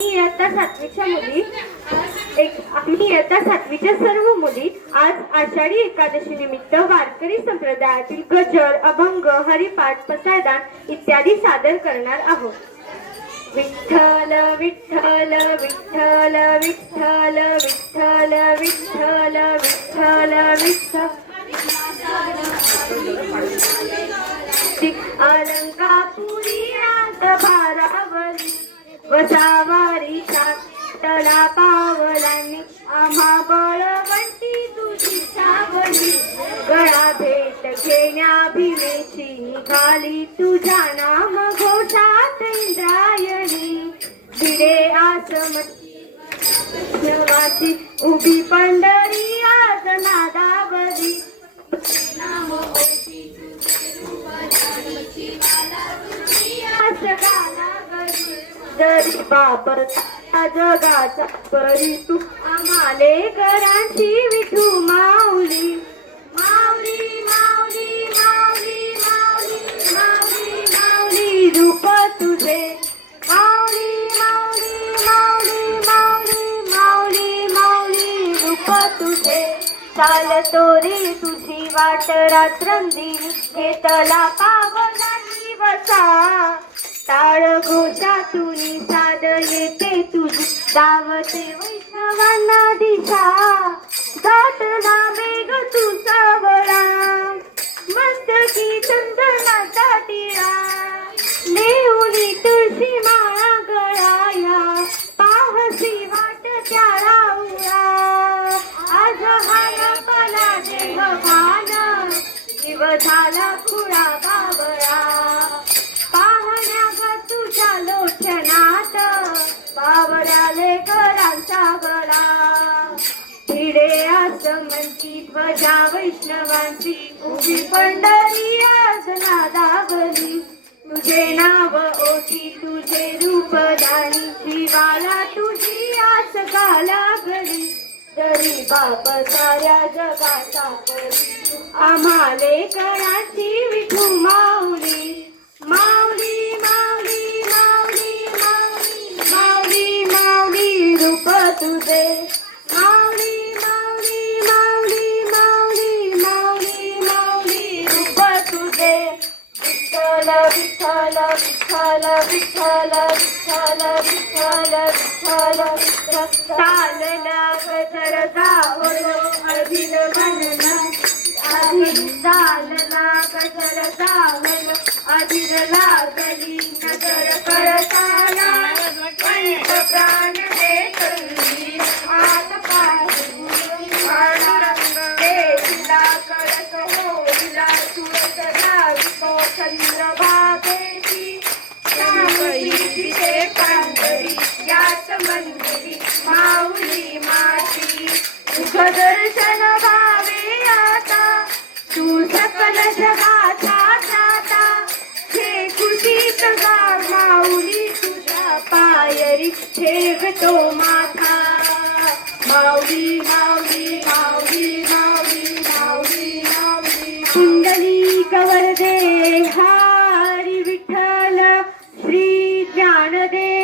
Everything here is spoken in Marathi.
इयत्ता सातवीच्या मुली आम्ही इयत्ता सातवीच्या सर्व मुली आज आषाढी एकादशी निमित्त वारकरी संप्रदायातील गजर, अभंग, हरिपाठ, पसायदान इत्यादी सादर करणार आहोत. विठ्ठल विठ्ठल विठ्ठल विठ्ठल विठ्ठल विठ्ठल विठ्ठल विठ्ठल अलंकापुरी रात भारावली वसावारी तळा पावलांनी आम्हा बळवंती तुझी सावली. गळा भेट घेण्या भीमेची निघाली तुझ्या नाम घोषात इंद्रायणी. भिडे आसमती उभी पंढरी आज नादावली. नाम ओटी जरी बापर जगाचा परी तू आम्हाले करांची विठू माऊली. माऊली माऊली माऊली माऊली माऊली माऊली रूप तुझे. माऊली माऊली माऊली माऊली माऊली माऊली रूप तुझे. चालतो रे तुझी वाट रात्रंदिनी घेतला पावलांनी वसा. टाळ घोषातून साद येते तुझी दावते वैष्णवांना दिशा. दाटला मेघ तू सावळा मस्तकी चंदनाचा टिळा. नेऊनी तुळशी माळा गळाया पाहसी वाट त्या राऊळा. आज हाना पला देह भान जीव झाला खुळा बाबळा. तुझ्या लोचनात बावळ्याले करांचा गळा. भिडे आसमंती ध्वजा वैष्णवांची उभी पंढरी आज नादावली. तुझे नाव ओटी तुझे रूप दानी जीवाला तुझी आस का लागली. तरी बाप साऱ्या जगाचा परी आम्हाले कराची विठू माऊली. माऊली माऊली माऊली माऊली माऊली माऊली रूप तुझे. माऊली माऊली माऊली माऊली माऊली माऊली रूप तुझे. विठ्ठल विठ्ठल विठ्ठल विठ्ठल विठ्ठल विठ्ठल विठ्ठल विठ्ठल. चालला गजर गावलो अभिन म्हणला. चालला गजर गावलो अधीर लागली नजर करताना. पंच प्राण देतली आत पाहून देवीला कळत होईला. तुळस लावितो चंद्रभागेची तिथे पांढरी याच मंदिरी माऊली माझी. तुझ दर्शन भावे आता तू सकल जगाचा जाता. खुशीत गाव माऊली तुझ्या पायरी ठेवतो माथा. माऊली माऊली माऊली माऊली माऊली माऊली. कुंडली कवरदे हरी विठ्ठल श्री ज्ञानदेव